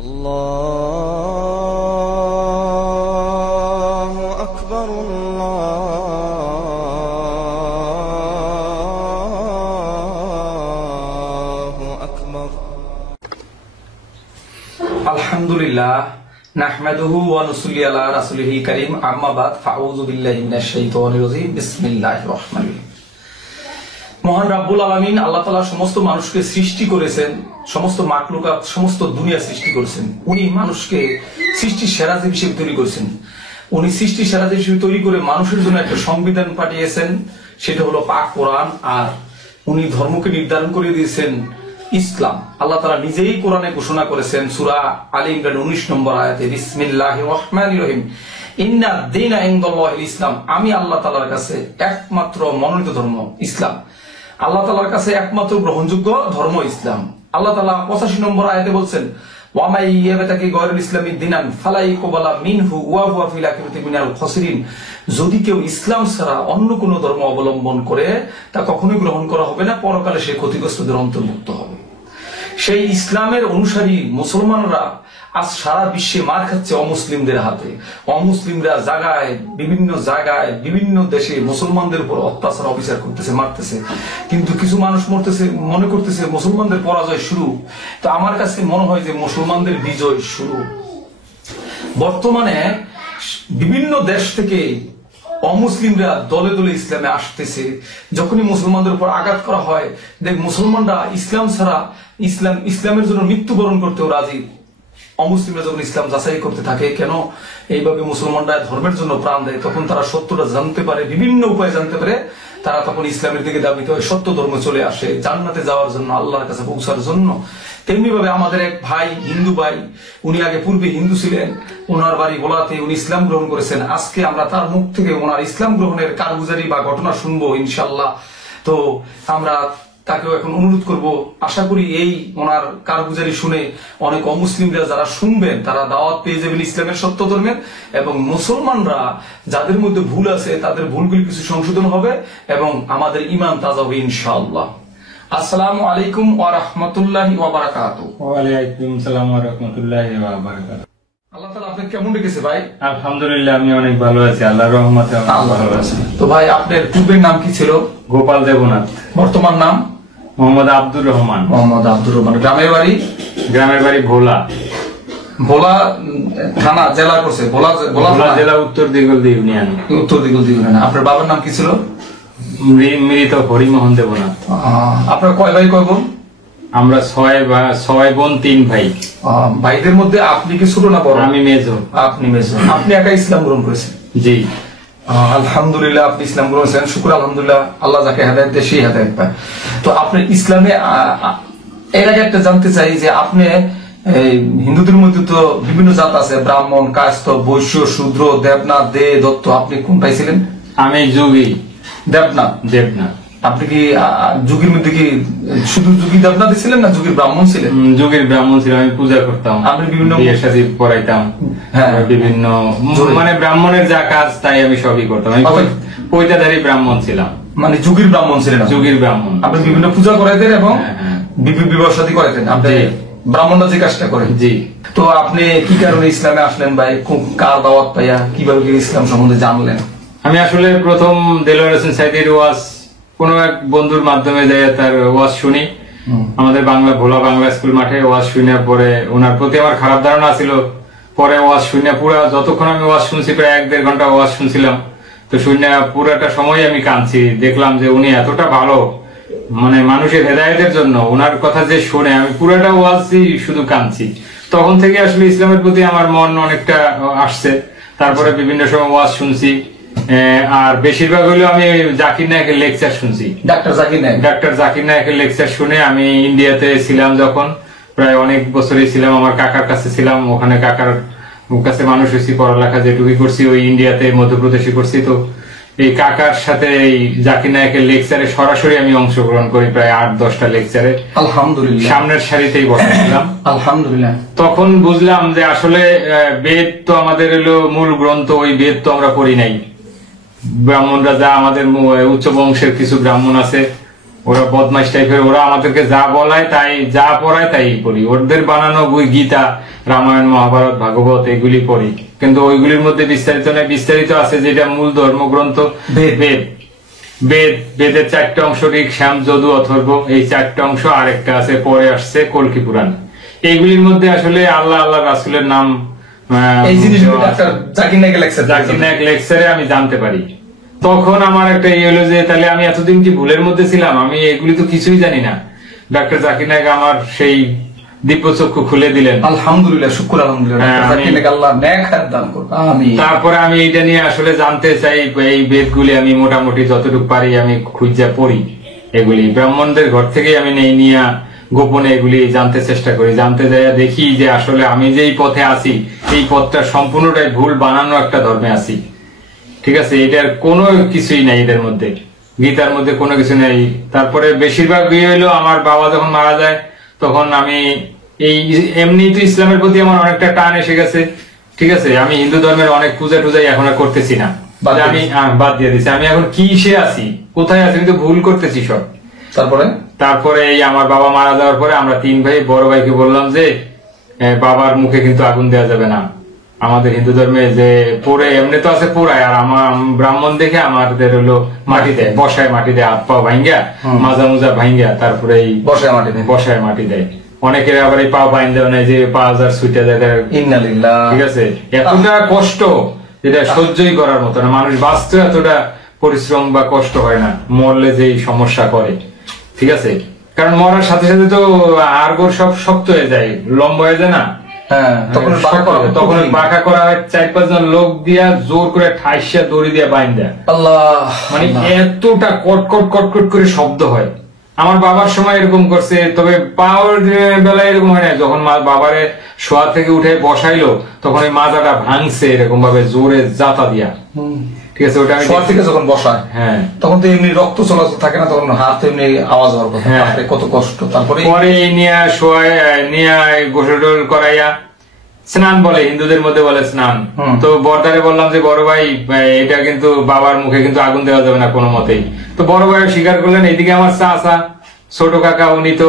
الله أكبر الله أكبر الحمد لله نحمده ونصلي على رسوله الكريم أما بعد فأعوذ بالله من الشيطان الرجيم بسم الله الرحمن الرحيم মহান রাব্বুল আলামিন আল্লাহ তাআলা সমস্ত মানুষকে সৃষ্টি করেছেন, সমস্ত মাখলুকাত সমস্ত দুনিয়া সৃষ্টি করেছেন। উনি মানুষকে সৃষ্টির সেরা জীব হিসেবে তৈরি করেছেন। উনি সৃষ্টির সেরা জীব হিসেবে তৈরি করে মানুষের জন্য একটা সংবিধান পাঠিয়েছেন, সেটা হলো পাক কোরআন। আর উনি ধর্মকে নির্ধারণ করে দিয়েছেন ইসলাম। আল্লাহ তাআলা নিজেই কোরআনে ঘোষণা করেছেন সূরা আলে ইমরান 19 নম্বর আয়াতে, বিসমিল্লাহির রহমানির রহিম, ইন্না দীনা ইনদাল্লাহিল ইসলাম। আমি আল্লাহ তাআলার কাছে একমাত্র মনোনীত ধর্ম ইসলাম। আল্লাহ তাআলার কাছে একমাত্র গ্রহণযোগ্য ধর্ম ইসলাম। আল্লাহ তাআলা 85 নম্বর আয়াতে বলছেন, ওয়া মাই ইয়াবতাগি গায়রাল ইসলামি দীনান ফালা ইকবালা মিনহু ওয়া হুয়া ফিল আখিরাতি মিনাল খাসিরিন। যদি কেউ ইসলাম ছাড়া অন্য কোনো ধর্ম অবলম্বন করে তা কখনোই গ্রহণ করা হবে না, পরকালে সে ক্ষতিগ্রস্তদের অন্তর্ভুক্ত হবে। সেই ইসলামের অনুসারী মুসলমানরা আজ সারা বিশ্বে মার খাচ্ছে অমুসলিমদের হাতে। অমুসলিমরা বিভিন্ন জায়গায় বিভিন্ন দেশে মুসলমানদের উপর অত্যাচার অবিচার করতেছে, মারতেছে। কিন্তু কিছু মানুষ মনে করতেছে মুসলমানদের পরাজয় শুরু। তো আমার কাছে মনে হয় যে মুসলমানদের বিজয় শুরু। বর্তমানে বিভিন্ন দেশ থেকে অমুসলিমরা দলে দলে ইসলামে আসতেছে। যখনই মুসলমানদের উপর আঘাত করা হয়, দেখ মুসলমানরা ইসলাম ছাড়া ইসলামের জন্য মৃত্যুবরণ করতেও রাজি। অমুসলিমরা যখন ইসলাম যাচাই করতে থাকে, কেন এইভাবে মুসলমানরা ধর্মের জন্য প্রাণ দেয়, তখন তারা সত্যটা জানতে পারে, বিভিন্ন উপায়ে জানতে পারে। তারা তখন ইসলামের দিকে ধাবিত হয়, সত্য ধর্মে চলে আসে, জান্নাতে যাওয়ার জন্য, আল্লাহর কাছে পৌঁছার জন্য। তেমনি ভাবে আমাদের এক ভাই, হিন্দু ভাই, উনি আগে পূর্বে হিন্দু ছিলেন, ওনার বাড়ি ভোলাতে, উনি ইসলাম গ্রহণ করেছেন। আজকে আমরা তার মুখ থেকে ওনার ইসলাম গ্রহণের কারগুজারি বা ঘটনা শুনবো ইনশাল্লাহ। তো আমরা তাকেও এখন অনুরোধ করব, আশা করি এই ওনার কারগুজারি শুনে অনেক অমুসলিমরা যারা শুনবেন তারা দাওয়াত পেয়ে যাবেন ইসলামের সত্য ধর্মের, এবং মুসলমানরা যাদের মধ্যে ভুল আছে তাদের ভুলগুলি কিছু সংশোধন হবে এবং আমাদের ঈমান তাজা হবে ইনশাআল্লাহ। আসসালামু আলাইকুম ওয়া রাহমাতুল্লাহি ওয়া বারাকাতুহু। ওয়া আলাইকুম আসসালাম ওয়া রাহমাতুল্লাহি ওয়া বারাকাতুহু। আল্লাহ তাআলা আপনাকে কেমন রেখেছে ভাই? আলহামদুলিল্লাহ, আমি অনেক ভালো আছি, আল্লাহর রহমতে আমি ভালো আছি। তো ভাই, আপনার পূর্বের নাম কি ছিল? গোপাল দেবনাথ। বর্তমান নাম? মোহাম্মদ আব্দুর রহমান। মোহাম্মদ আব্দুর রহমান। গ্রামের বাড়ি? গ্রামের বাড়ি ভোলা। ভোলা থানা, জেলা করছে ভোলা জেলা, উত্তর দিগলদি ইউনিয়ন। উত্তর দিগলদি ইউনিয়ন। আপনার বাবার নাম কি ছিল? মৃত হরিমোহন দেবনাথ। আপনার কয় ভাই কয় বোন? আমরা 6 বোন 3 ভাই। ভাইদের মধ্যে আপনি কি ছোট না বড়? আমি মেজো। আপনি মেজো। আপনি একা ইসলাম গ্রহণ করেছেন? জি আলহামদুলিল্লাহ, আপনি ইসলাম গ্রহণ করেছেন, শুকর আলহামদুলিল্লাহ। আল্লাহ যাকে হেদায়েত দেয় সেই হেদায়েত পায়। তো আপনি ইসলামে এর আগে একটা জানতে চাই যে আপনি হিন্দুদের মধ্যে তো বিভিন্ন জাত আছে, ব্রাহ্মণ, কায়স্থ, বৈশ্য, শূদ্র, দেবনাথ, দে, দত্ত। আপনি কোনটাই ছিলেন? আমি যোগী। দেবনাথ। আপনি কি যুগের মধ্যে কি শুধু যুগী দেবনাথ ছিলেন না যুগের ব্রাহ্মণ ছিলেন? যুগের ব্রাহ্মণ ছিলাম, আমি পূজা করতাম, আপনি বিভিন্ন বিয়ে শাদী পড়াইতাম, বিভিন্ন মানে ব্রাহ্মণের যা কাজ তাই আমি সবই করতাম। আমি পৈতাধারী ব্রাহ্মণ ছিলাম, মানে যুগের ব্রাহ্মণ ছিলেন? যুগের ব্রাহ্মণ। আপনি বিভিন্ন পূজা করাইতেন এবং বিবাহ শাদী করাইতেন, আপনি ব্রাহ্মণরা যে কাজটা করেন। জি। তো আপনি কি কারণে ইসলামে আসলেন ভাই? কার দাওয়াত পাইয়া কিভাবে ইসলাম সম্বন্ধে জানলেন? আমি আসলে প্রথম দেলোয়ার হোসেন সাইদির ওয়াজ কোন এক বন্ধুর মাধ্যমে যাই তার ওয়াজ শুনি। আমাদের ভোলা বাংলা স্কুল মাঠে ওয়াজ শুনে পরে ওনার প্রতি আমার খারাপ ধারণা ছিল। পরে ওয়াজ শুনে পুরো যতক্ষণ আমি ওয়াজ শুনছি, প্রায় 1-1.5 ঘন্টা ওয়াজ শুনছিলাম। তো শুনে পুরোটা সময় আমি কাঁদছি। দেখলাম যে উনি এতটা ভালো, মানে মানুষের হেদায়েতের জন্য ওনার কথা যে শুনে আমি পুরোটা ওয়াজই শুধু কাঁদছি। তখন থেকে আসলে ইসলামের প্রতি আমার মন অনেকটা আসছে। তারপরে বিভিন্ন সময় ওয়াজ শুনছি, আর বেশিরভাগ হলো আমি জাকির নায়েকের লেকচার শুনছি। ডাক্তার জাকির নায়েকের লেকচার শুনে আমি ইন্ডিয়াতে ছিলাম যখন, প্রায় অনেক বছরই ছিলাম, আমার কাকার কাছে ছিলাম। ওখানে কাকার কাছে মানুষ হয়েছি, পড়ালেখা যেটুকুই করছি ওই ইন্ডিয়াতে মধ্যপ্রদেশে করছি। তো এই কাকার সাথে এই জাকির নায়েকের লেকচারে সরাসরি আমি অংশগ্রহণ করি, প্রায় 8-10টা লেকচারে। আলহামদুলিল্লাহ, সামনের সারিতেই বসেছিলাম। আলহামদুলিল্লাহ। তখন বুঝলাম যে আসলে বেদ তো আমাদের হলো মূল গ্রন্থ, ওই বেদ তো আমরা পড়ি নাই। ব্রাহ্মণরা যা আমাদের উচ্চ বংশের কিছু ব্রাহ্মণ আছে, ওরা বদমাইশ টাইপের, ওরা আমাদেরকে যা বলায় তাই, যা পড়ায় তাই পড়ি। ওদের বানানো বই গীতা, রামায়ণ, মহাভারত, ভাগবত এগুলি পড়ি, কিন্তু ওইগুলির মধ্যে বিস্তারিত নয়। বিস্তারিত আছে যেটা মূল ধর্মগ্রন্থ বেদ। বেদের 4টে অংশ ঋক, শ্যাম, যদু, অথর্ব, এই 4টে অংশ। আরেকটা আছে পরে আসছে কল্কি পুরাণ। এইগুলির মধ্যে আসলে আল্লাহ রাসূলের নাম এই জিনিসগুলো ডাক্তার জাকির নায়েক লেকচারে আমি জানতে পারি। তখন আমার একটা হলো যে তাহলে আমি এতদিন কি ভুলের মধ্যে ছিলাম, আমি এগুলি তো কিছুই জানি না। ডাক্তার জাকির নায়েক আমার সেই দিব্য চক্ষু খুলে দিলেন, আলহামদুলিল্লাহ, শুকর আলহামদুলিল্লাহ। তারপরে আমি এইটা নিয়ে আসলে জানতে চাই। এই বেদগুলি আমি মোটামুটি যতটুকু পারি আমি খুঁজা পড়ি। এগুলি ব্রাহ্মণদের ঘর থেকে আমি নেই নিয়ে গোপনে এগুলি জানতে চেষ্টা করি। জানতে যাই দেখি যে আসলে আমি যে এই পথে আছি, এই পথটা সম্পূর্ণটাই ভুল বানানো একটা ধর্মে আছি। ঠিক আছে, এটার কোনো কিছুই নাই এদের মধ্যে, গীতার মধ্যে কোনো কিছু নেই। তারপরে বেশিরভাগ বিয়ে হইলো আমার বাবা যখন মারা যায়, তখন আমি এই এমনি তো ইসলামের প্রতি আমার অনেকটা টান এসে গেছে। ঠিক আছে, আমি হিন্দু ধর্মের অনেক পূজা টুজাই এখন আর করতেছি না, আমি বাদ দিয়ে দিচ্ছি। আমি এখন কিসে আছি, কোথায় আছি, কিন্তু ভুল করতেছি সব। তারপরে এই আমার বাবা মারা যাওয়ার পরে আমরা 3 ভাই, বড় ভাইকে বললাম যে বাবার মুখে কিন্তু আগুন দেওয়া যাবে না। আমাদের হিন্দু ধর্মে যে পরে এমনি তো আছে পোড়ায়, আর আমার ব্রাহ্মণ দেখে আমাদের হলো মাটি দেয়, বসায় মাটি দেয়, হাত পা ভাঙ্গা, মাজা মুজা ভাঙ্গা, তারপরে এই বসায় মাটি দেয়। অনেকের আবার এই পা বাইন দেওয়া নেই, যে পা হাজার ছুটে যায়। ঠিক আছে, এতটা কষ্ট যেটা সহ্যই করার মতো না। মানুষ বাঁচতে এতটা পরিশ্রম বা কষ্ট হয় না, মরলে যেই সমস্যা করে। ঠিক আছে, কারণ মরার সাথে সাথে তো হাড়গোড় সব শক্ত হয়ে যায়, লম্বা হয়ে যায় না। তখন বাঁকা করা হয় 4-5 জন লোক দিয়া, জোর করে ঠাইসা দড়ি দিয়া বাইন দেয়। মানে এতটা কটকট কটকট করে শব্দ হয়। আমার বাবার সময় এরকম করছে, তবে পাওয়ার বেলায় এরকম হয় না। যখন বাবারে শোয়া থেকে উঠে বসাইলো, তখন এই মাজাটা ভাঙছে এরকম ভাবে জোরে জাতা দিয়া। ঠিক আছে, ওটা শোয়া থেকে যখন বসায়, হ্যাঁ, তখন তো এমনি রক্ত চলাচল থাকে না, তখন হাত এমনি আওয়াজ হওয়ার কথা, কত কষ্ট। তারপরে পরে নিয়ে শোয়ায় নিয়ে গোসল করাইয়া স্নান বলে, হিন্দুদের মধ্যে বলে স্নান। তো বড়দারে বললাম যে বড় ভাই, এটা কিন্তু বাবার মুখে কিন্তু আগুন দেওয়া যাবে না কোনো মতেই। তো বড় ভাই স্বীকার করলেন। এইদিকে আমার চাচা, ছোট কাকা, উনি তো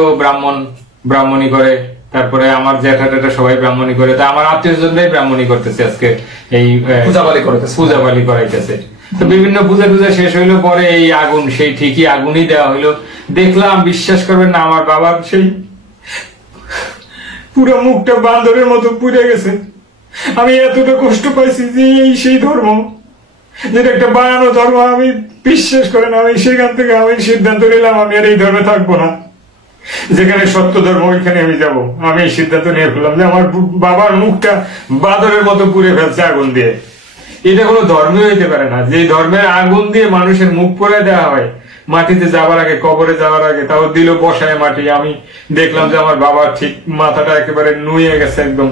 ব্রাহ্মণী করে। তারপরে আমার জ্যাঠা টেঠা সবাই ব্রাহ্মণী করে। তা আমার আত্মীয় স্বজনরাই ব্রাহ্মণী করতেছে আজকে, এই পূজাবালি করাইতেছে। তো বিভিন্ন পূজা টুজা শেষ হইলো, পরে এই আগুন, সেই ঠিকই আগুনই দেওয়া হইলো। দেখলাম, বিশ্বাস করবেন না, আমার বাবার সেই পুরো মুখটা বান্দরের মতো পুড়ে গেছে। আমি এতটা কষ্ট পাইছি যে এই সেই ধর্ম, যেটা একটা বানানো ধর্ম, আমি বিশ্বাস করেন, আমি সেখান থেকে আমি সিদ্ধান্ত নিলাম আমি আর এই ধর্মে থাকবো না। যেখানে সত্য ধর্ম ওইখানে আমি যাব। আমি এই সিদ্ধান্ত নিয়ে ফেললাম যে আমার বাবার মুখটা বাদরের মতো পুড়ে ফেলছে আগুন দিয়ে। এটা কোনো ধর্মই হইতে পারে না, যে ধর্মের আগুন দিয়ে মানুষের মুখ পুড়ে দেওয়া হয় মাটিতে যাওয়ার আগে, কবরে যাওয়ার আগে। তাও দিল বসায় মাটি। আমি দেখলাম যে আমার বাবার ঠিক মাথাটা একেবারে নুয়ে গেছে, একদম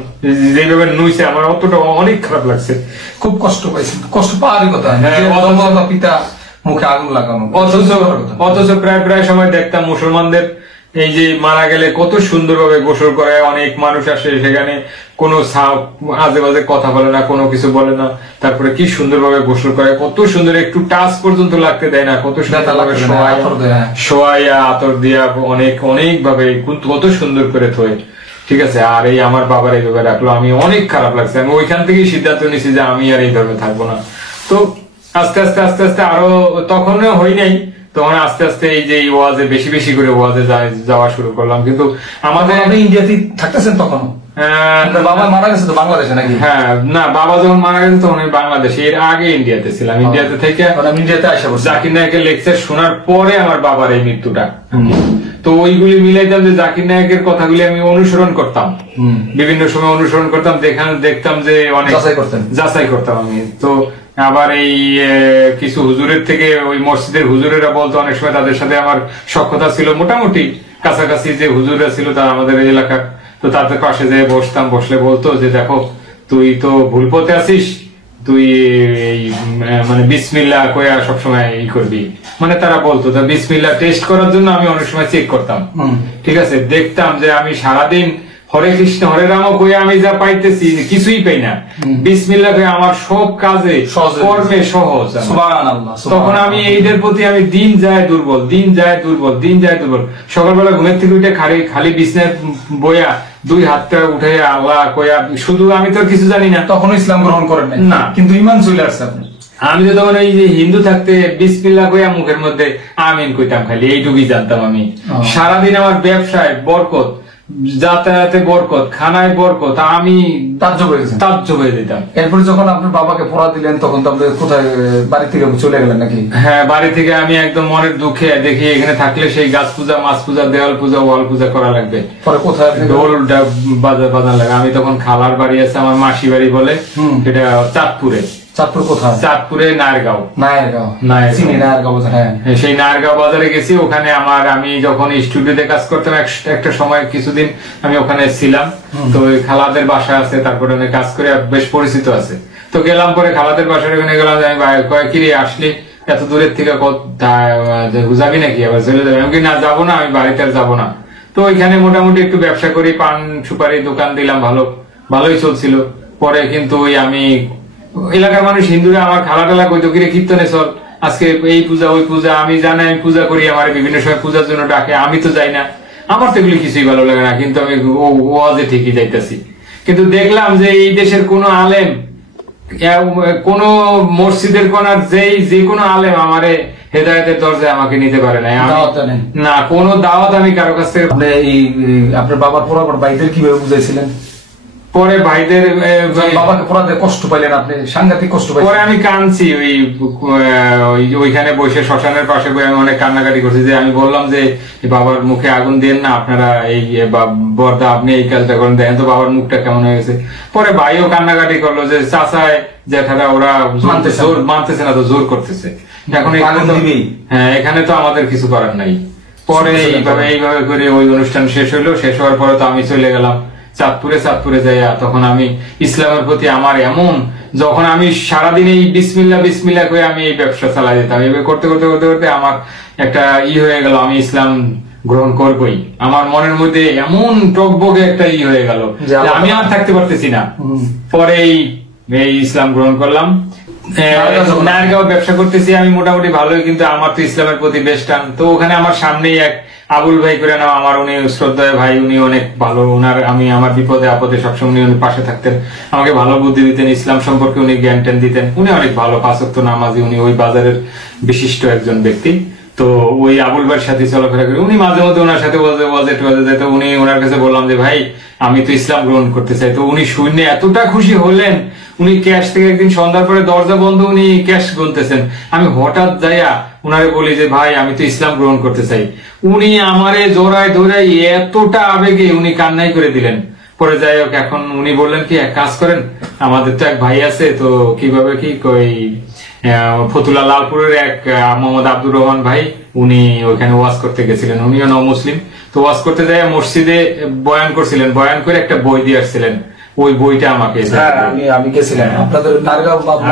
যেভাবে নুইছে, আমার অতটা অনেক খারাপ লাগছে। খুব কষ্ট পাইছি, কষ্ট পাওয়ারই কথা। পিতা মুখে আগুন লাগানো, অথচ প্রায় সময় দেখতাম মুসলমানদের এই যে মারা গেলে কত সুন্দরভাবে গোসল করায়, অনেক মানুষ আসে সেখানে, কোনো আজে বাজে কথা বলে না, কোনো কিছু বলে না। তারপরে কি সুন্দরভাবে গোসল করায়, কত সুন্দর, একটু টাচ পর্যন্ত লাগতে দেয় না, কত সুন্দরভাবে শোয়াইয়া আতর দিয়া অনেক অনেক ভাবে কত সুন্দর করে থয়ে। ঠিক আছে, আর এই আমার বাবার এইভাবে রাখলো, আমি অনেক খারাপ লাগছে। আমি ওইখান থেকেই সিদ্ধান্ত নিয়েছি যে আমি আর এই ধর্মে থাকবো না। তো আস্তে আস্তে আরো, তখনও হই নাই, তখন আস্তে আস্তে এই যে ওয়াজে বেশি বেশি করে ওয়াজে যাওয়া শুরু করলাম। কিন্তু আমাদের ইন্ডিয়াতে থাকতেছেন তখন? বাবা মারা গেছে তো বাংলাদেশে নাকি? হ্যাঁ, না, বাবা যখন মারা গেছে তখন আমি বাংলাদেশে, এর আগে ইন্ডিয়াতে ছিলাম। ইন্ডিয়াতে থেকে ইন্ডিয়াতে আসা পড়ছি। জাকির নায়কের লেকচার শোনার পরে আমার বাবার এই মৃত্যুটা। তো ওইগুলি মিলাইতাম যে জাকির নায়কের কথাগুলি আমি অনুসরণ করতাম, বিভিন্ন সময় অনুসরণ করতাম, দেখতাম যে অনেক যাচাই করতাম আমি। তো আবার এই কিছু হুজুরের থেকে, ওই মসজিদের হুজুরেরা বলতো, অনেক সময় তাদের সাথে আমার সখ্যতা ছিল, মোটামুটি কাছাকাছি যে হুজুররা ছিল তারা আমাদের এলাকার। তো তাদের পাশে যেয়ে বসতাম, বসলে বলতো যে দেখো, তুই তো ভুল পথে আছিস, তুই এই মানে বিসমিল্লাহ কইয়া সবসময় ই করবি। মানে তারা বলতো, তো বিসমিল্লাহ টেস্ট করার জন্য আমি অনেক সময় চেক করতাম। ঠিক আছে, দেখতাম যে আমি সারাদিন হরে কৃষ্ণ হরে রাম কই আমি যা পাইতেছি কিছুই পাই না, বিসমিল্লাহ কই আমার সব কাজে কর্মে সহজ। সুবহানাল্লাহ। তখন আমি এইদের প্রতি আমি দিন যায় দুর্বল, দিন যায় দুর্বল, দিন যায় দুর্বল। সকালবেলা ঘুমের থেকে উঠে খালি বিছনায় বইয়া দুই হাতটা উঠে আল্লাহ কইয়া, শুধু আমি তো কিছু জানি না, তখন ইসলাম গ্রহণ করেন নাই না, কিন্তু ঈমান চলে আসছে আপনি। আমি তো তখন এই যে হিন্দু থাকতে বিসমিল্লাহ কইয়া মুখের মধ্যে আমিন কইতাম, খালি এইটুকুই জানতাম আমি। সারাদিন আমার ব্যবসায় বরকত, যাতায়াতে বরকত, খানায় বরকত, আমি তাজ্জব হয়ে যেতাম। এরপরে যখন আপনার বাবাকে পড়া দিলেন তখন তো আপনি কোথায় বাড়ি থেকে চলে গেলেন নাকি? হ্যাঁ, বাড়ি থেকে আমি একদম মনের দুঃখে দেখি এখানে থাকলে সেই গাছ পূজা, মাছ পূজা, দেওয়াল পূজা, ওয়াল পূজা করা লাগবে। পরে কোথায় ঢোল বাজার লাগে। আমি তখন খালার বাড়ি আছে, আমার মাসি বাড়ি বলে, এটা চাঁদপুরে। চাঁদপুর কোথায়? চাঁদপুরে নায়ারগাঁও। চিনি নায়ারগাঁও। হ্যাঁ, সেই নায়ারগাঁও বাজারে গেছি। ওখানে আমি যখন স্টুডিওতে কাজ করতাম একটা সময় কিছুদিন আমি ওখানে ছিলাম। তো ওই খালাদের বাসা আছে, তারপরে আমি কাজ করে বেশ পরিচিত আছে। তো গেলাম, পরে খালাদের বাসার ওখানে গেলাম। আমি কিরে আসলি এত দূরের থেকে, যাবি নাকি আবার চলে যাবে? আমি না, যাবো না, আমি বাড়িতে আর যাবো না। তো ওইখানে মোটামুটি একটু ব্যবসা করি, পান সুপারি দোকান দিলাম, ভালোই চলছিল। পরে কিন্তু ওই আমি এলাকার মানুষ হিন্দুরা আমার খালা টালা কইতো, কিরে কীর্তনে চল, আজকে এই পূজা ওই পূজা। আমি জানি আমি পূজা করি, আমার বিভিন্ন সময় পূজার জন্য ডাকে, আমি তো যাই না, আমার তো এগুলি কিছুই ভালো লাগে না। কিন্তু আমি ওয়াজে ঠিকই যাইতেছি। কিন্তু দেখলাম যে এই দেশের কোন আলেম, কোন মসজিদের কোনার যে কোনো আলেম আমারে হেদায়েতের দরজায় আমাকে নিতে পারে না, কোন দাওয়াত আমি কারো কাছ থেকে। আপনার বাবার পড়া ভাইদের কিভাবে বুঝাইছিলেন? পরে ভাইদের বাবাকে পড়াতে কষ্ট পাইলেন আপনি? সাংঘাতিক কষ্ট পাইলেন? পরে আমি কাঁদছি, ওইখানে বসে শ্মশানের পাশে বসে আমি অনেক কান্নাকাটি করছি। যে আমি বললাম যে বাবার মুখে আগুন দেন না আপনারা, এই বর্দা আপনি এই কাজটা করেন, দেখেন তো বাবার মুখটা কেমন হয়ে গেছে। পরে ভাইও কান্নাকাটি করলো যে চাচায় জ্যাঠারা ওরা মানতেছে না, তো জোর করতেছে। এখন হ্যাঁ, এখানে তো আমাদের কিছু করার নাই। পরে এইভাবে করে ওই অনুষ্ঠান শেষ হইলো। শেষ হওয়ার পরে তো আমি চলে গেলাম চাঁদপুরে যাইয়া। তখন আমি ইসলামের প্রতি আমার এমন, যখন আমি সারাদিন এই বিসমিল্লাহ করে আমি এই ব্যবসা চালাই যেতাম, এইভাবে করতে করতে করতে করতে আমার একটা হয়ে গেল, আমি ইসলাম গ্রহণ করবই। আমার মনের মধ্যে এমন টকবগে একটা হয়ে গেল যে আমি আর থাকতে পারতেছি না। পরে এই ইসলাম গ্রহণ করলাম। নায়ারগাঁও ব্যবসা করতেছি আমি মোটামুটি ভালোই, কিন্তু আমার তো ইসলামের প্রতি বেশ টান। তো ওখানে আমার সামনেই এক আবুল ভাই করে নাও, আমার উনি শ্রদ্ধেয় ভাই, উনি অনেক ভালো। আমি আমার বিপদে আপদে সবসময় উনি পাশে থাকতেন, আমাকে ভালো বুদ্ধি দিতেন, ইসলাম সম্পর্কে উনি জ্ঞান ট্যান দিতেন। উনি অনেক ভালো, 5 ওয়াক্ত নামাজি, উনি ওই বাজারের বিশিষ্ট একজন ব্যক্তি। তো ওই আবুল ভাইয়ের সাথে চলাফেরা করি, উনি মাঝে মধ্যে ওনার সাথে ওয়াজে যেত। উনি ওনার কাছে বললাম যে ভাই আমি তো ইসলাম গ্রহণ করতে চাই। তো উনি শুনে এতটা খুশি হলেন, উনি ক্যাশ থেকে একদিন সন্ধ্যার পরে দরজা বন্ধ, উনি ক্যাশ গুনতেছেন। আমি হঠাৎ যাইয়া উনারে বলি যে ভাই আমি তো ইসলাম গ্রহণ করতে চাই। উনি আমারে জোড়ায় ধরাই এতটা আবেগে উনি কান্নাই করে দিলেন। পরে যাই হোক, এখন উনি বললেন কি এক কাজ করেন, আমাদের তো এক ভাই আছে, তো কিভাবে কি ফতুল্লা লালপুরের এক মোহাম্মদ আব্দুর রহমান ভাই, উনি ওইখানে ওয়াজ করতে গেছিলেন, উনিও মুসলিম। তো ওয়াজ করতে যায় মসজিদে বয়ান করছিলেন, বয়ান করে একটা বই দিয়ে আসছিলেন। ওই বইটা আমাকে আমি গেছিলাম আপনাদের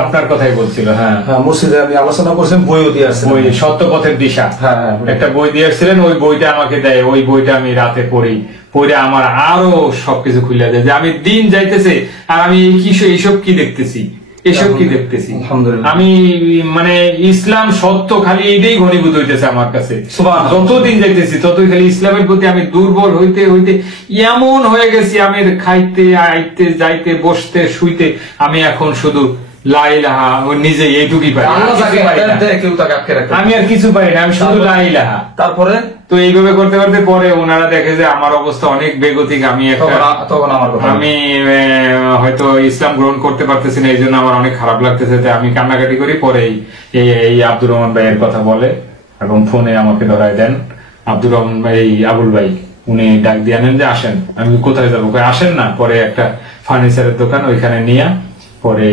আপনার কথাই বলছিল। হ্যাঁ, মসজিদে আমি আলোচনা করছিলাম, বইও দিয়ে আসছিলেন, বই সত্য পথের দিশা। একটা বই দিয়ে আসছিলেন, ওই বইটা আমাকে দেয়। ওই বইটা আমি রাতে পড়ে আমার আরো সবকিছু খুলে দেয় যে আমি দিন যাইতেছে আর আমি এইসব কি দেখতেছি, আমি মানে ইসলাম সত্য, খালি এইটাই ঘনীভূত হইতেছে আমার কাছে। যতদিন যাইতেছি ততই খালি ইসলামের প্রতি আমি দুর্বল হইতে হইতে এমন হয়ে গেছি, আমি খাইতে আইতে যাইতে বসতে শুইতে আমি এখন শুধু লা ইলাহা নিজে এইটুকুই পাই, আমি আর কিছু পাই না, আমি শুধু লা ইলাহা। তারপরে তো এইভাবে করতে করতে পরে ওনারা দেখে যে আমার অবস্থা অনেক বেগতিক, আমি আমি হয়তো ইসলাম গ্রহণ করতে পারতেছি না, এই জন্য আমার অনেক খারাপ লাগতেছে। আমি কান্নাকাটি করি। পরে এই আব্দুর রহমান ভাইয়ের কথা বলে এবং ফোনে আমাকে ধরায় দেন। আব্দুর রহমান ভাই, আবুল ভাই, উনি ডাক দিয়ে আনেন যে আসেন। আমি কোথায় যাবো? আসেন না। পরে একটা ফার্নিচারের দোকান, ওইখানে নিয়ে পরে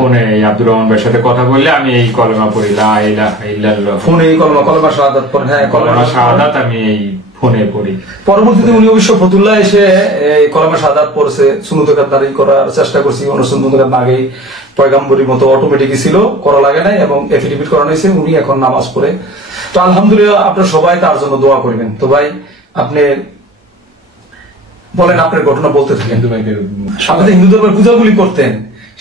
ফোনে আব্দুর রহমান ভাইয়ের সাথে কথা বললে আমি এই কলেমা পড়ি, লা ইলাহা ইল্লাল্লাহ। ফোনে এই কলেমা শাহাদাত পড়েন? হ্যাঁ, কলেমা শাহাদাত আমি এই ফোনে পড়ি। পরবর্তীতে উনি অবশ্য ফতুল্লাহ এসে এই কলেমা শাহাদাত পড়ছে, সুন্নত গাদ্দারি করার চেষ্টা করছি। সুন্নত গাদ্দার আগেই পয়গাম্বরীর মতো অটোমেটিকই ছিল, করা লাগে নাই এবং এফিডেভিট করানো হয়েছে। উনি এখন নামাজ পড়ে। তো আলহামদুলিল্লাহ, আপনারা সবাই তার জন্য দোয়া করবেন। তো ভাই, আপনি বলেন, আপনার ঘটনা বলতে থাকেন। হিন্দু ভাইদের আপনি যে হিন্দু ধর্মের পূজাগুলি করতেন,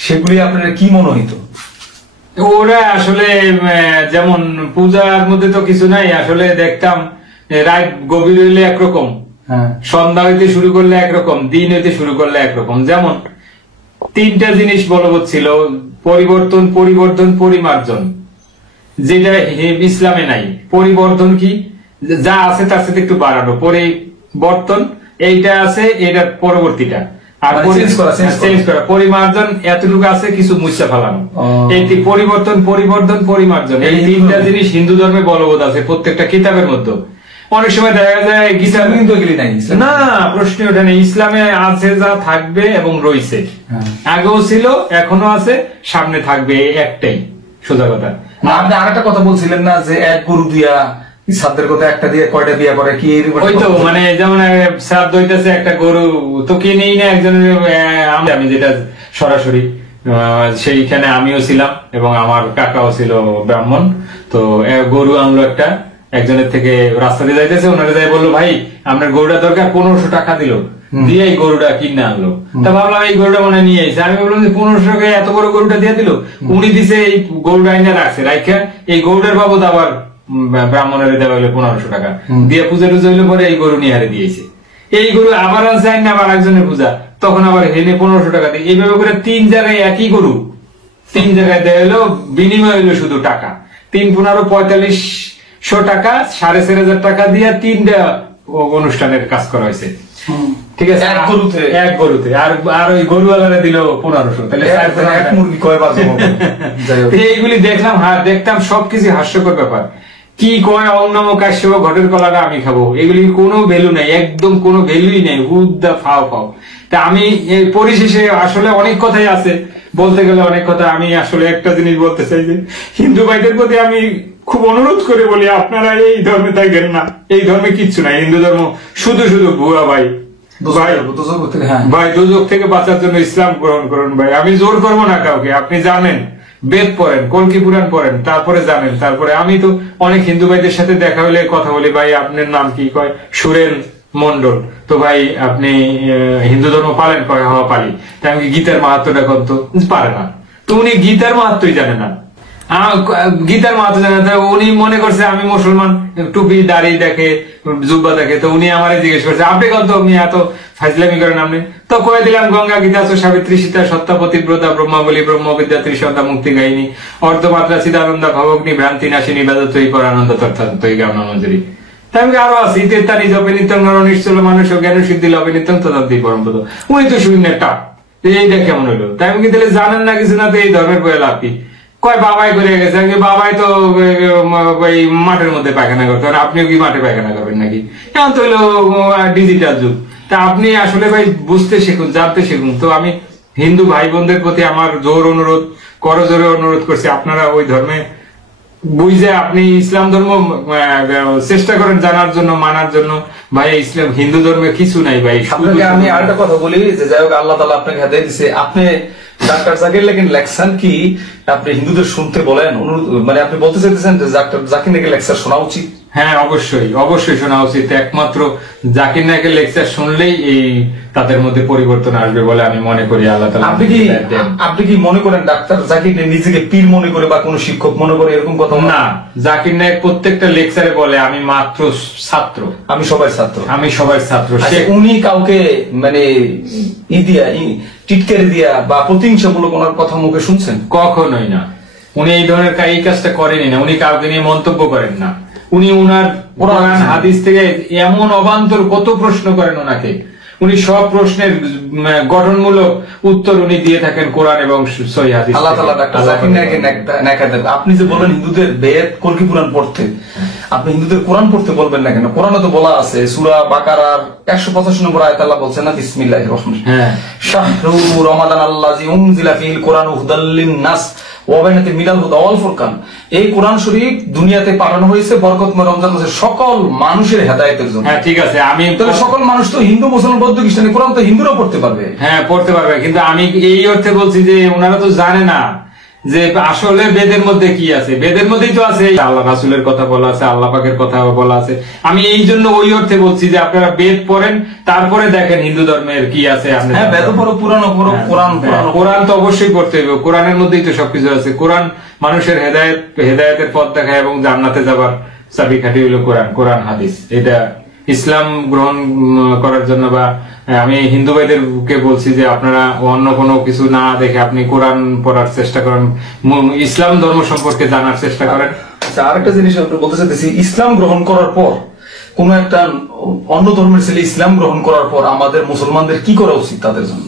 সেগুলি আপনার কি মনে হইতো? ওরা আসলে যেমন পূজার মধ্যে তো কিছু নাই, আসলে দেখতাম রাত গভীর হইলে একরকম, হ্যাঁ, সন্ধ্যা হইতে শুরু করলে একরকম, দিন হইতে শুরু করলে একরকম। যেমন তিনটা জিনিস বলবৎ ছিল, পরিবর্তন, পরিবর্ধন, পরিমার্জন, যেটা ইসলামে নাই। পরিবর্ধন কি? যা আছে তার সাথে একটু বাড়ানো। পরিবর্তন এইটা আছে, এটার পরবর্তীটা। আর মানে চেঞ্জ করা। পরিমার্জন এতটুকু আছে, কিছু মুছা ফেলানো। এই পরিবর্তন, পরিবর্ধন, পরিমার্জন, এই তিনটা জিনিস হিন্দু ধর্মে বলবৎ আছে প্রত্যেকটা কিতাবের মধ্যে। অনেক সময় দেখা যায় ইসলামে কিন্তু এগুলি নাই। না, প্রশ্ন ওঠে না। ইসলামে আছে, যা থাকবে এবং রয়েছে, আগেও ছিল, এখনো আছে, সামনে থাকবে, একটাই সোজা কথা। না, আপনি আরেকটা কথা বলছিলেন না যে এক গরু দিয়া সাদের কথা, একটা দিয়ে কয়টা বিয়া করে কি? ওই তো মানে যেমন শ্রাদ্ধ হইতেছে, একটা গরু তো কিনেই না একজনের। আমি যেটা সরাসরি সেইখানে আমিও ছিলাম এবং আমার কাকাও ছিল ব্রাহ্মণ। তো গরু আনলো একটা, একজনের থেকে রাস্তা দিয়ে যাইতেছে, ওনারা যাই বললো, ভাই আপনার গরুটা দরকার, 1500 টাকা দিল, দিয়ে এই গরুটা কিনে আনলো। তা ভাবলাম এই গরুটা মনে নিয়ে এসে, আমি বললাম যে 1500 টাকায় এত বড় গরুটা দিয়ে দিল। উনি দিছে এই গরুটা আইনা রাখছে, রাখা এই গরুটার বাবদ আবার ব্রাহ্মণের দেওয়া হইলো 1500 টাকা দিয়ে, পূজা টুজা হইলো, পরে এই গরু নিয়ে হারে দিয়েছে। এই গরু আবার আনছে, আইন আবার একজনের পূজা, তখন আবার হেনে 1500 টাকা দিয়ে, এইভাবে করে 3 জায়গায় একই গরু 3 জায়গায় দেওয়া হইলো, বিনিময় হইলো শুধু টাকা 3-15-4500 টাকা, 4500 টাকা দিয়ে 3টা অনুষ্ঠানের কাজ করা হয়েছে। ঠিক আছে, এক গরুতে। আর ওই গরুওয়ালারা দিল 1500, তাহলে এক মুরগি কয়বার এইগুলি দেখলাম, দেখতাম সবকিছু হাস্যকর ব্যাপার। কি কয় অং নম কাশ্যপ ঘটের কলাটা আমি খাবো, এগুলি কোনো ভ্যালু নাই, একদম কোনো ভ্যালুই নাই, হুদ্দা ফাও ফাও। তা আমি পরিশেষে আসলে অনেক কথাই আছে, বলতে গেলে অনেক কথা। আমি আসলে একটা জিনিস বলতে চাই যে হিন্দু ভাইদের প্রতি আমি খুব অনুরোধ করে বলি, আপনারা এই ধর্মে থাকবেন না, এই ধর্মে কিচ্ছু নাই। হিন্দু ধর্ম শুধু শুধু ভুয়া ভাই। ভাই দোজখ থেকে বাঁচার জন্য ইসলাম গ্রহণ করুন ভাই, আমি জোর করবো না কাউকে। আপনি জানেন, বেদ পড়েন, কল্কি পুরাণ পড়েন, তারপরে জানেন। তারপরে আমি তো অনেক হিন্দু ভাইদের সাথে দেখা হলে কথা বলি, ভাই আপনার নাম কি? কয় সুরেন মন্ডল। তো ভাই আপনি হিন্দু ধর্ম পালেন? কয় হওয়া পালি। তাই আমি গীতার মাহাত্মটা কত পারে না, তো উনি গীতার মাহাত্মই জানে না, গীতার মাহাত্ম জানে না। উনি মনে করছে আমি মুসলমান, টুপি দাড়ি দেখে, জুব্বা দেখে, তো উনি আমারে জিজ্ঞেস করছে আপনি কত এত ফাজলামি করেন আপনি? তো কয়ে দিলাম গঙ্গা গীতা সাবিত্রী সীতা সত্যাপতি ব্রতা ব্রহ্মাবলী ব্রহ্মবিদ্যা ত্রিসন্ধ্যা মুক্তি গাইনী অর্ধমাত্রা চিদানন্দা ভবগ্নি ভ্রান্তি নাশিনী বেদত্বই পরানন্দ তথাত্বই জ্ঞান মঞ্জুরি। তাই আমি আরো আছি ইত্যা নিজ অপেনিত্যং নর নিশ্চল মানুষ জ্ঞান সিদ্ধি অপেনিত্যং তথাত্বই পরমপদ। উনি তো শূন্যের টাপ, এইটা কেমন হইলো? তাই আমি কি তাহলে জানেন না কিছু না, তো এই ধর্মের বয়ে লাভ কি? কয় বাবাই করে গেছে, বাবাই তো ওই মাঠের মধ্যে পায়খানা করতে, আপনিও কি মাঠে পায়খানা করবেন নাকি? এখন তো হইলো ডিজিটাল যুগ। তা আপনি আসলে ভাই বুঝতে শিখুন, জানতে শিখুন। তো আমি হিন্দু ভাই বোনদের প্রতি আমার জোর অনুরোধ, করজোরে অনুরোধ করছি, আপনারা ওই ধর্মে বুঝে আপনি ইসলাম ধর্ম চেষ্টা করেন জানার জন্য, মানার জন্য। ভাই ইসলাম হিন্দু ধর্মে কিছু নাই ভাই। আমি আরেকটা কথা বলি যে যাই হোক, আল্লাহ তাআলা আপনাকে হেদায়েত দিয়েছে। আপনি ডাক্তার জাকির নাকি লেকচার কি আপনি হিন্দুদের শুনতে বলেন, মানে আপনি বলতে চাইতেছেন যে ডাক্তার জাকির নাকি লেকচার শোনা উচিত? হ্যাঁ, অবশ্যই অবশ্যই শোনা উচিত। একমাত্র জাকির নায়কের লেকচার শুনলেই এই তাদের মধ্যে পরিবর্তন আসবে বলে আমি মনে করি। আল্লাহ তাআলা আপনি কি মনে করেন ডাক্তার জাকির নিজেকে পীর মনে করে বা কোন শিক্ষক মনে করে এরকম কথা? না, জাকির নায়ক প্রত্যেকটা লেকচারে বলে আমি মাত্র ছাত্র, আমি সবার ছাত্র, আমি সবার ছাত্র। উনি কাউকে মানে টিটকারি দিয়া বা প্রতিহিংসামূলক ওনার কথা মুখে শুনছেন? কখনোই না। উনি এই ধরনের এই কাজটা করেনি না। উনি কাউকে নিয়ে মন্তব্য করেন না। উনি উনার কোরআন হাদিস থেকে এমন অবান্তর কত প্রশ্ন করেন ওনাকে, উনি সব প্রশ্নের গঠনমূলক উত্তর উনি দিয়ে থাকেন কোরআন এবং সহিহ হাদিস। আল্লাহ তাআলা ডাক্তার জাকির নায়কের নেকা দেন। আপনি যে বলেন হিন্দুদের বেদ কলকি পুরাণ পড়তে, আপনি হিন্দুদের কোরআন পড়তে বলবেন না কেন? কোরআনে তো বলা আছে সূরা বাকারার 185 নম্বর আয়াত আল্লাহ বলছেন না, বিসমিল্লাহির রহমানির রহিম, শাহরু রমাদান আল্লাযী উনজিলা ফীহিল কুরআনু হুদাল লিন-নাস ওয়া বাইনাতি মিনাল হুদা ওয়াল ফুরকান। এই কোরআন শরীফ দুনিয়াতে পাঠানো হয়েছে বরকতময় রমজান মাসে সকল মানুষের হেদায়েতের জন্য। হ্যাঁ, ঠিক আছে। আমি তাহলে সকল মানুষ তো হিন্দু মুসলমান বৌদ্ধ খ্রিস্টান কোরআন তো হিন্দুরাও পড়তে পারবে। হ্যাঁ, পড়তে পারবে, কিন্তু আমি এই অর্থে বলছি যে ওনারা তো জানে না যে আসলে বেদের মধ্যে কি আছে। বেদের মধ্যেই তো আছে আল্লাহ রাসূলের কথা বলা আছে, আল্লাহ পাকের কথা বলা আছে। আমি এই জন্য ওই অর্থে বলছি যে আপনারা বেদ পড়েন, তারপরে দেখেন হিন্দু ধর্মের কি আছে। হ্যাঁ, বেদ পড়ো, পুরাণ পড়ো, কোরআন তো অবশ্যই পড়তে হবে। কোরআনের মধ্যেই তো সবকিছু আছে। কোরআন মানুষের হেদায়েতের পথ দেখায় এবং জান্নাতে যাবার চাবিকাঠি হলো কোরআন, কোরআন হাদিস। এটা ইসলাম গ্রহণ করার জন্য বা আমি হিন্দু ভাইদেরকে বলছি যে আপনারা অন্য কোনো কিছু না দেখে আপনি কোরআন পড়ার চেষ্টা করেন, ইসলাম ধর্ম সম্পর্কে জানার চেষ্টা করেন। আচ্ছা, আরেকটা জিনিস আপনি বলতে চাইতেছি, ইসলাম গ্রহণ করার পর কোন একটা অন্য ধর্মের ছেলে ইসলাম গ্রহণ করার পর আমাদের মুসলমানদের কি করা উচিত? তাদের জন্য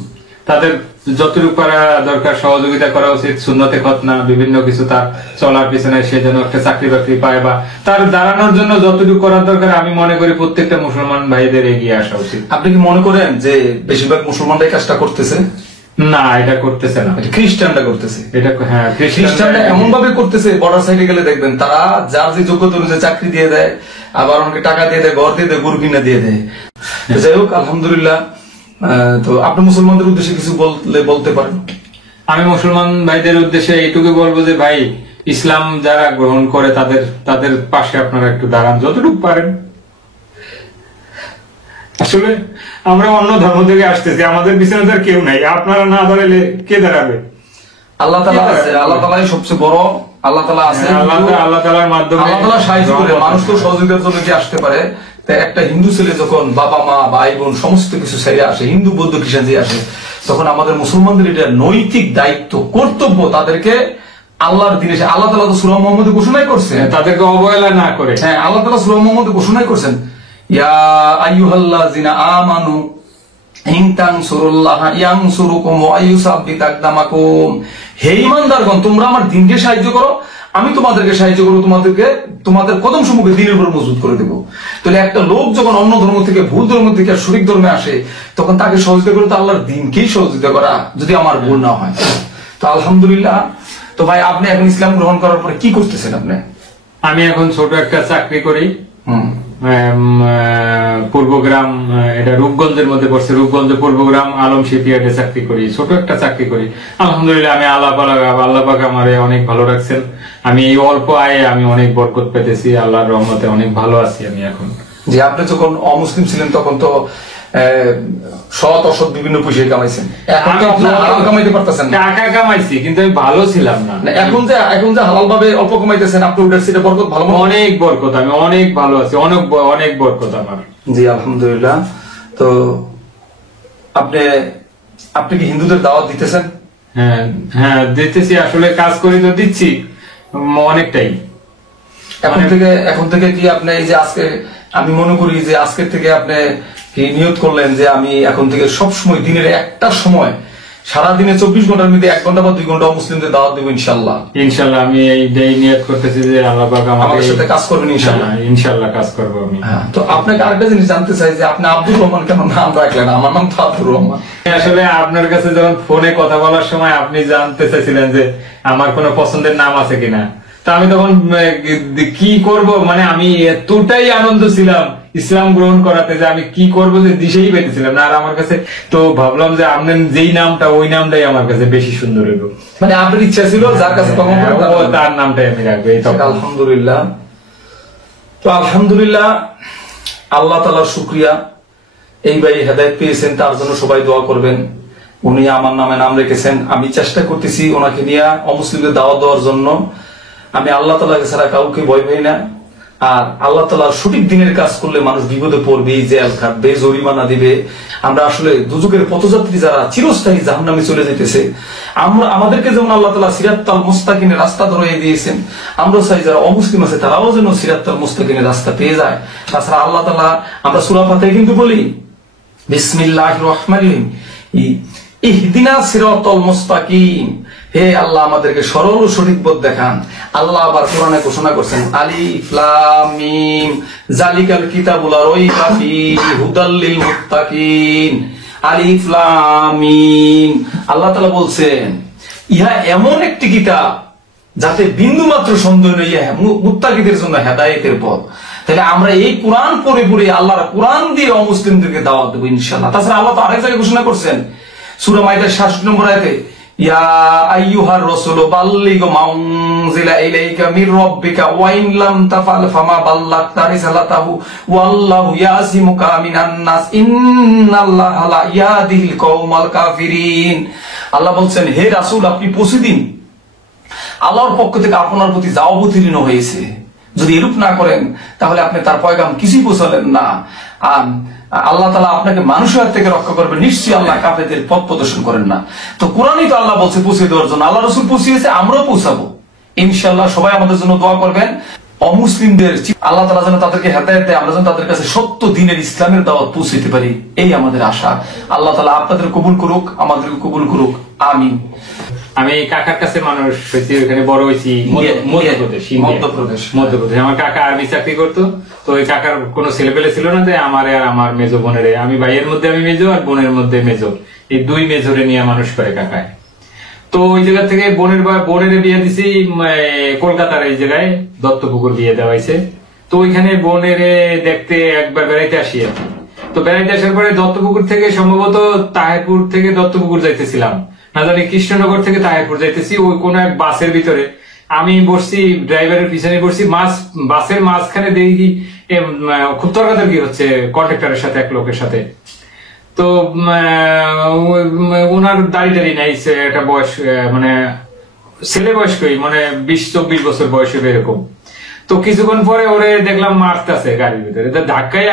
তাদের যতটুকু পারা দরকার সহযোগিতা করা উচিত। সুন্নতে খতনা বিভিন্ন কিছু তার চলার পিছনে সে যেন একটা চাকরি বাকরি পায় বা তার দাঁড়ানোর জন্য যতটুকু করার দরকার আমি মনে করি প্রত্যেকটা মুসলমান ভাইদের এগিয়ে আসা উচিত। আপনি কি মনে করেন যে বেশিরভাগ মুসলমানরাই কাজটা করতেছে? না, এটা করতেছে না, খ্রিস্টানরা করতেছে। এটা হ্যাঁ, খ্রিস্টানরা এমন ভাবে করতেছে, বর্ডার সাইডে গেলে দেখবেন তারা যার যে যোগ্যতা অনুযায়ী চাকরি দিয়ে দেয়, আবার অনেকে টাকা দিয়ে দেয়, ঘর দিয়ে দেয়, গরু কিনে দিয়ে দেয়। তো যাই হোক, আলহামদুলিল্লাহ। তো আপনি মুসলমানদের উদ্দেশ্যে কিছু বলতে পারেন? আমি মুসলমান ভাইদের উদ্দেশ্যে এইটুকু বলবো যে ভাই, ইসলাম যারা গ্রহণ করে তাদের পাশে আপনারা একটু দাঁড়ান যতটুকু পারেন। আসলে আমরা অন্য ধর্ম থেকে আসতেছি, আমাদের পিছনে তার কেউ নাই। আপনারা না দাঁড়ালে কে দাঁড়াবে? আল্লাহ তাআলা আছে, আল্লাহ তাআলাই সবচেয়ে বড়। আল্লাহ তাআলা আছে, আল্লাহ তাআলার মাধ্যমে আল্লাহ তাআলা সাহায্য করে। মানুষ তো সহযোগিতার জন্য কি আসতে পারে। একটা হিন্দু ছেলে যখন বাবা মা ভাই বোন সমস্ত কিছু ছেড়ে আসে, হিন্দু বৌদ্ধ খ্রিস্টান যে আসে, তখন আমাদের মুসলমানদের এটা নৈতিক দায়িত্ব, কর্তব্য তাদেরকে আল্লাহর দিনে। আল্লাহ তাআলা তো সূরা মুহাম্মদে ঘোষণাই করছেন তাদেরকে অবহেলা না করে। হ্যাঁ, আল্লাহ তাআলা সূরা মুহাম্মদে ঘোষণাই করছেন, ইয়া আইয়ুহাল্লাযিনা আমানু ইন তানসুরুল্লাহা ইয়ানসুরুকুম ওয়া ইউসাব্বিত আকদামাকুম। হে ঈমানদারগণ, তোমরা আমার দ্বীনকে সাহায্য করো, আমি তোমাদেরকে সাহায্য করবো, তোমাদের কদম সমূহকে দ্বীনের উপর মজবুত করে দেবো। তাহলে একটা লোক যখন অন্য ধর্ম থেকে, ভুল ধর্ম থেকে শরীক ধর্মে আসে, তখন তাকে সহযোগিতা করে তো আল্লাহর দ্বীনকেই সহযোগিতা করা, যদি আমার ভুল না হয়। তো আলহামদুলিল্লাহ। তো ভাই, আপনি এখন ইসলাম গ্রহণ করার পরে কি করতেছেন আপনি? আমি এখন ছোট একটা চাকরি করি, পূর্বগ্রাম, এটা রূপগঞ্জের মধ্যে পড়ছে, রূপগঞ্জ পূর্বগ্রাম আলম শিপইয়ার্ডে চাকরি করি, ছোট একটা চাকরি করি। আলহামদুলিল্লাহ, আমি আল্লাহ পাক আমারে অনেক ভালো রাখছেন। আমি এই অল্প আয়ে আমি অনেক বরকত পেতেছি, আল্লাহর রহমতে অনেক ভালো আছি আমি এখন। যে আপনি যখন অমুসলিম ছিলেন তখন তো সৎ অসৎ বিভিন্ন পয়সা কামাইছেন, এখন তো আপনি হারাম কামাইতে পারতেছেন না। টাকা কামাইছি কিন্তু আমি ভালো ছিলাম না। এখন যে হালাল ভাবে অল্প কামাইতেছেন, আপনি ওটার সেটা বরকত, ভালো, অনেক বরকত, আমি অনেক ভালো আছি, অনেক বরকত আমার। জি আলহামদুলিল্লাহ। তো আপনি কি হিন্দুদের দাওয়াত দিতেছেন? হ্যাঁ হ্যাঁ, দিতেছি। আসলে কাজ করি তো দিচ্ছি অনেকটাই। এখন থেকে কি আপনি এই যে আজকে, আমি মনে করি যে আজকের থেকে আপনি কি নিয়ত করলেন যে আমি এখন থেকে সব সময় দিনের একটা সময়, সারাদিনে 24 ঘন্টার মধ্যে 1 ঘন্টা বা 2 ঘন্টা মুসলিমদের দাওয়াত দেব ইনশাআল্লাহ। ইনশাআল্লাহ আমি এই নিয়ত করতেছি যে আল্লাহ পাক আমাদের সাথে কাজ করবেন ইনশাআল্লাহ। ইনশাআল্লাহ কাজ করব আমি। তো আপনাকে আরেকটা জিনিস জানতে চাই যে আপনি আব্দুর রহমান কেন নাম রাখলেন? আমার নাম তো আব্দুর রহমান। আসলে আপনার কাছে যখন ফোনে কথা বলার সময় আপনি জানতে চাইছিলেন যে আমার কোনো পছন্দের নাম আছে কিনা, তা আমি তখন কি করব, মানে আমি এতটাই আনন্দ ছিলাম ইসলাম গ্রহণ করাতে যে আমি কি করবো যে দিশেই পেতেছিলাম না। আর আমার কাছে তো ভাবলাম যে আপনার যেই নামটা, ওই নামটাই আমার কাছে বেশি সুন্দর হইব। মানে আপনার ইচ্ছা ছিল যার কাছে তার নামটাই আমি রাখবো। আলহামদুলিল্লাহ। তো আলহামদুলিল্লাহ, আল্লাহ তাআলার শুকরিয়া, এই ভাই হেদায়েত পেয়েছেন, তার জন্য সবাই দোয়া করবেন। উনি আমার নামে নাম রেখেছেন, আমি চেষ্টা করতেছি ওনাকে নিয়ে অমুসলিমদের দাওয়াত দেওয়ার জন্য। আমি আল্লাহ তাআলাকে ছাড়া কাউকে ভয় পাই না। আর আল্লাহ তাআলার সঠিক দিনের কাজ করলে মানুষ বিপদে পড়বে, জেল খাটবে, জরিমানা দিবে। আমরা আসলে দুজকের পথযাত্রী যারা চিরস্থায়ী জাহান্নামে চলে যেতেছে, আমাদেরকে যেমন আল্লাহ তাআলা সিরাতাল মুস্তাকিমের রাস্তা ধরিয়ে দিয়েছেন, আমরা চাই যারা অমুসলিম আছে তারাও যেন সিরাতাল মুস্তাকিমের রাস্তা পেয়ে যায়। তাছাড়া আল্লাহ তাআলা, আমরা সূরা ফাতিহায় কিন্তু বলি বিসমিল্লাহির রহমানির রহিম, ইহদিনাস সিরাতাল মুস্তাকিম, হে আল্লাহ আমাদেরকে সরল ও সঠিক পথ দেখান। আল্লাহ আবার কোরআনে ঘোষণা করছেন আলিফ লাম মিম যালিকাল কিতাবু লা রাইবা ফীহি হুদাল লিল মুত্তাকিন। আলিফ লাম মিম, আল্লাহ তাআলা বলছেন ইহা এমন একটি কিতাব যাতে বিন্দু মাত্র সন্দেহ নেই, মুত্তাকিদের জন্য হেদায়েতের পথ। তাহলে আমরা এই কোরআন পড়ে পড়ে আল্লাহর কোরআন দিয়ে অমুসলিমদেরকে দাওয়াত দেব ইনশাআল্লাহ। তাছাড়া আল্লাহ তো আরেক জায়গায় ঘোষণা করছেন সূরা মাইদার ৬৭ নম্বর আয়াতে, ইয়া আইয়ুহার রাসূলু বাল্লিগ মা উনজিলা ইলাইকা মির রাব্বিকা ওয়া ইন লাম তাফআল ফামা বাল্লাগতা রিসালাতাহু ওয়াল্লাহু ইয়াসিমুকা মিনান নাস ইন্নাল্লাহা লা ইয়াহদিল কওমাল কাফিরিন। আল্লাহ বলছেন, হে রাসূল, আপনি পৌঁছে দিন, আল্লাহর পক্ষ থেকে আপনার প্রতি যা অবতীর্ণ হয়েছে। যদি এরূপ না করেন তাহলে আপনি তার পয়গাম কিছুই পৌঁছালেন না। আল্লাহ তাআলা আপনাকে মানুষের হাত থেকে রক্ষা করবে, নিশ্চয়ই আল্লাহ কাফেরদের পথ প্রদর্শন করেন না। তো কোরআনই তো আল্লাহ বলছে পৌঁছে দেওয়ার জন্য, আল্লাহ রাসূল পৌঁছিয়েছে, আমরাও পৌঁছাবো ইনশাআল্লাহ। সবাই আমাদের জন্য দোয়া করবেন। অমুসলিমদের আল্লাহ তাআলা যেন তাদেরকে হেদায়েত দেয়, আমরা যেন তাদের কাছে সত্য দিনের ইসলামের দাওয়াত পৌঁছাতে পারি, এই আমাদের আশা। আল্লাহ তাআলা আপনাদের কবুল করুক, আমাদেরকে কবুল করুক, আমিন। আমি কাকার কাছে মানুষ হয়েছি, ওখানে বড় হয়েছি মধ্যপ্রদেশ। আমার কাকা আর্মি চাকরি করতো, তো ওই কাকার কোনো ছেলেপেলে ছিল না, যে আমার আর আমার মেজো বোনের, আমি ভাইয়ের মধ্যে আমি মেজো আর বোনের মধ্যে মেজো, এই দুই মেজরে নিয়ে মানুষ করে কাকায়। তো ওই জায়গা থেকে বোনের বিয়ে দিছি কলকাতার এই জায়গায় দত্তপুকুর বিয়ে দেওয়া হয়েছে। তো ওইখানে বোনের দেখতে একবার বেড়াইতে আসি। তো বেড়াইতে আসার পরে দত্তপুকুর থেকে সম্ভবত তাহেরপুর থেকে দত্তপুকুর যাইতেছিলাম, না জানি কৃষ্ণনগর থেকে তাহেরপুর যাইতেছি, ওই কোন এক বাসের ভিতরে আমি বসছি, ড্রাইভারের পিছনে বসছি, বাসের মাঝখানে দেখি খুব তর্কাতর্কি হচ্ছে কন্ট্রাক্টরের সাথে এক লোকের সাথে। তো ওনার দাড়ি নাই, একটা বয়স মানে ছেলে বয়স্কই, মানে 20-24 বছর বয়স হবে এরকম। তো কিছুক্ষণ পরে ওরে দেখলাম মারতেছে গাড়ির ভিতরে, ধাক্কায়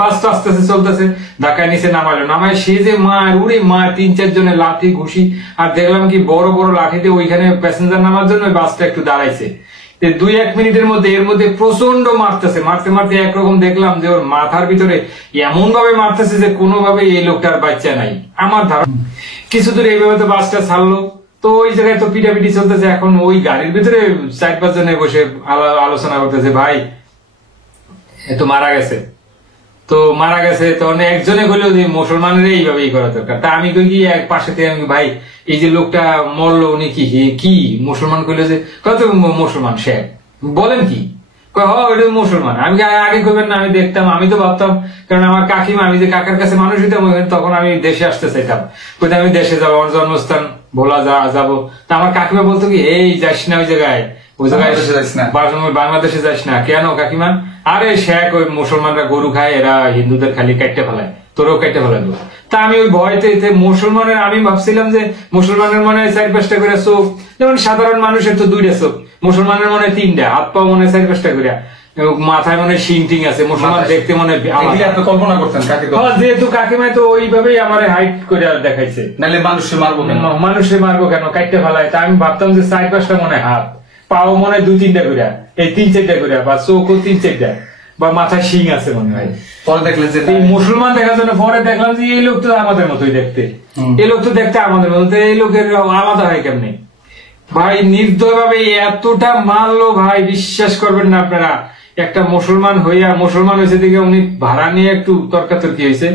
বাস তো আস্তে আস্তে চলতেছে, ধাক্কায় নিচে নামায় সে যে মার উড়ে মার 3-4 জনের লাঠি ঘুষি, আর দেখলাম কি বড় বড় লাঠিতে ওইখানে প্যাসেঞ্জার নামার জন্য ওই বাসটা একটু দাঁড়াইছে। 2-1 মিনিটের মধ্যে এর মধ্যে প্রচন্ড মারতেছে, মারতে একরকম দেখলাম যে ওর মাথার ভিতরে এমন ভাবে মারতেছে যে কোনোভাবে এই লোকটার বাচ্চা নাই। আমার ধারণা কিছু দূর এইভাবে তো বাসটা ছাড়লো, তো ওই জায়গায় তো পিটাপিটি চলতেছে। এখন ওই গাড়ির ভিতরে 4-5 জনে বসে আলোচনা করতেছে, ভাই এ তো মারা গেছে। তো মারা গেছে তো একজনে বললো যে মুসলমানের এইভাবেই করা দরকার। তা আমি কই কি এক পাশে থেকে আমি, ভাই এই যে লোকটা মরলো উনি কি মুসলমান? কইলো যে কত মুসলমান শেখ, বলেন কি? ওইটা মুসলমান। আমি আগে কইবেন না, আমি দেখতাম, আমি তো ভাবতাম, কারণ আমার কাকিমা, আমি যে কাকার কাছে মানুষ হইতাম তখন আমি দেশে আসতে চাইতাম, কইতাম আমি দেশে যাবো, আমার জন্মস্থান ভোলা যাবো। তা আমার কাকিমা বলতো কি, এই যাস না ওই জায়গায়, বাংলাদেশে যাস না। কেন কাকিমা? আরে শেখ ওই মুসলমানরা গরু খায়, এরা হিন্দুদের খালি কাটতে ফেলায়, তোরও কাটতে ফেলাবো। তা আমি ওই ভয়তে মুসলমানের, আমি ভাবছিলাম যে মুসলমানের মনে হয় 4-5টা করে চোখ, যেমন সাধারণ মানুষের তো 2টা চোখ, মুসলমানের মনে হয় 3টা, হাত পা মনে হয় 4-5টা করে, মাথায় মনে হয় শিং টিং আছে, মুসলমান দেখতে মনে হয় কল্পনা করতেন। যেহেতু কাকিমায় তো ওইভাবেই আমার হাইট করে দেখাইছে, নাহলে মানুষে মারবো কেন কাটতে ফেলায়। তা আমি ভাবতাম যে 4-5টা মনে হয় হাত, পাও মনে হয় 2-3টা করে, এই 3-4টা করে, বা চোখও 3-4টা, বা মাথায় শিং আছে মনে হয়। পরে দেখলেন যে মুসলমান দেখার জন্য, পরে দেখলাম যে এই লোক তো আমাদের মতোই দেখতে, এই লোক তো দেখতে আমাদের মতো, এই লোকের আলাদা হয় কেমনি? ভাই নির্দয় ভাবে এতটা মারলো ভাই, বিশ্বাস করবেন না আপনারা। একটা মুসলমান হয়েছে দিকে উনি ভাড়া নিয়ে একটু তর্কাতর্কি হয়েছে,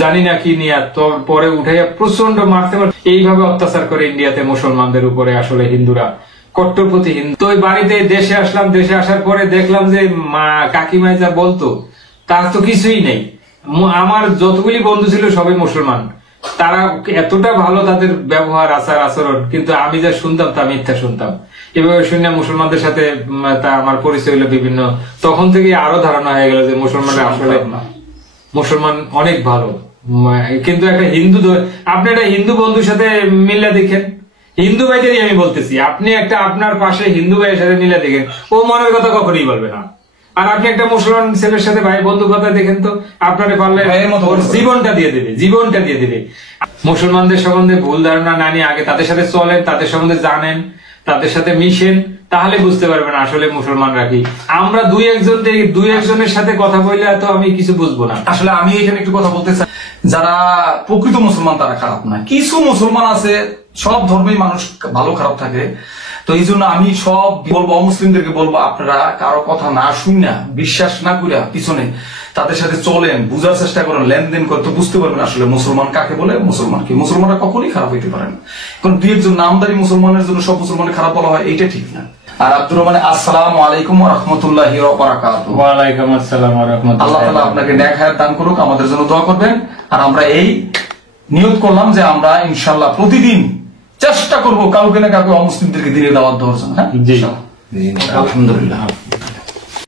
জানি না কি নিয়ে, পরে উঠাইয়া প্রচন্ড মারতে এইভাবে অত্যাচার করে ইন্ডিয়াতে মুসলমানদের উপরে। আসলে হিন্দুরা কট্টরপন্থী হিন্দু। তো ওই বাড়িতে দেশে আসলাম, দেশে আসার পরে দেখলাম যে কাকিমায় যা বলতো তার তো কিছুই নেই। আমার যতগুলি বন্ধু ছিল সবাই মুসলমান, তারা এতটা ভালো তাদের ব্যবহার আচার আচরণ, কিন্তু আমি যা শুনতাম তা মিথ্যা শুনতাম। এভাবে শুনে মুসলমানদের সাথে তা আমার পরিচয় হলো বিভিন্ন, তখন থেকে আরো ধারণা হয়ে গেল যে মুসলমানরা আসলে মুসলমান অনেক ভালো। কিন্তু একটা হিন্দু, আপনি একটা হিন্দু বন্ধুর সাথে মিল্লা দেখেন, হিন্দু ভাইদেরই আমি বলতেছি, আপনি একটা আপনার পাশে হিন্দু ভাইয়ের সাথে মিলে দেখেন, ও মনের কথা কখনই বলবে না। আর আপনি একটা মুসলমান ছেলের সাথে ভাই বন্ধু কথা দেখেন তো, আপনারে পারলে জীবনটা দিয়ে দেবে। মুসলমানদের সম্বন্ধে ভুল ধারণা না নিয়ে আগে তাদের সাথে চলেন, তাদের সম্বন্ধে জানেন, তাদের সাথে মিশেন, তাহলে বুঝতে পারবেন আসলে মুসলমানরা কি। আমরা দুই একজনের সাথে কথা বললে তো আমি কিছু বুঝবো না। আসলে আমি এখানে একটু কথা বলতে চাই, যারা প্রকৃত মুসলমান তারা খারাপ না। কিছু মুসলমান আছে, সব ধর্মেই মানুষ ভালো খারাপ থাকে। তো এই জন্য আমি সব বলবো, অমুসলিমদেরকে বলবো, আপনারা কারো কথা না শুনে, বিশ্বাস না করে পিছনে তাদের সাথে চলেন, বুঝার চেষ্টা করেন, লেনদেন করতে বুঝতে পারবেন আসলে মুসলমান কাকে বলে, মুসলমান কি। মুসলমানরা কখনই খারাপ হইতে পারে না। কারণ 2-1 নামদারি মুসলমানের জন্য সব মুসলমানের খারাপ বলা হয়, এইটা ঠিক না। আর আব্দুর রহমান, আসসালামু আলাইকুম ওয়া রাহমাতুল্লাহি ওয়া বারাকাতুহু। ওয়া আলাইকুম আসসালাম ওয়া রাহমাতুল্লাহি। আল্লাহ তাআলা আপনাকে নেক হায়াত দান করুক, আমাদের জন্য দোয়া করবেন। আর আমরা এই নিয়ত করলাম যে আমরা ইনশাআল্লাহ প্রতিদিন চেষ্টা করব কাউকে না কাউকে অমুসলিমদেরকে দিনে দাওয়াত দেওয়ার জন্য। হ্যাঁ জি। আলহামদুলিল্লাহ।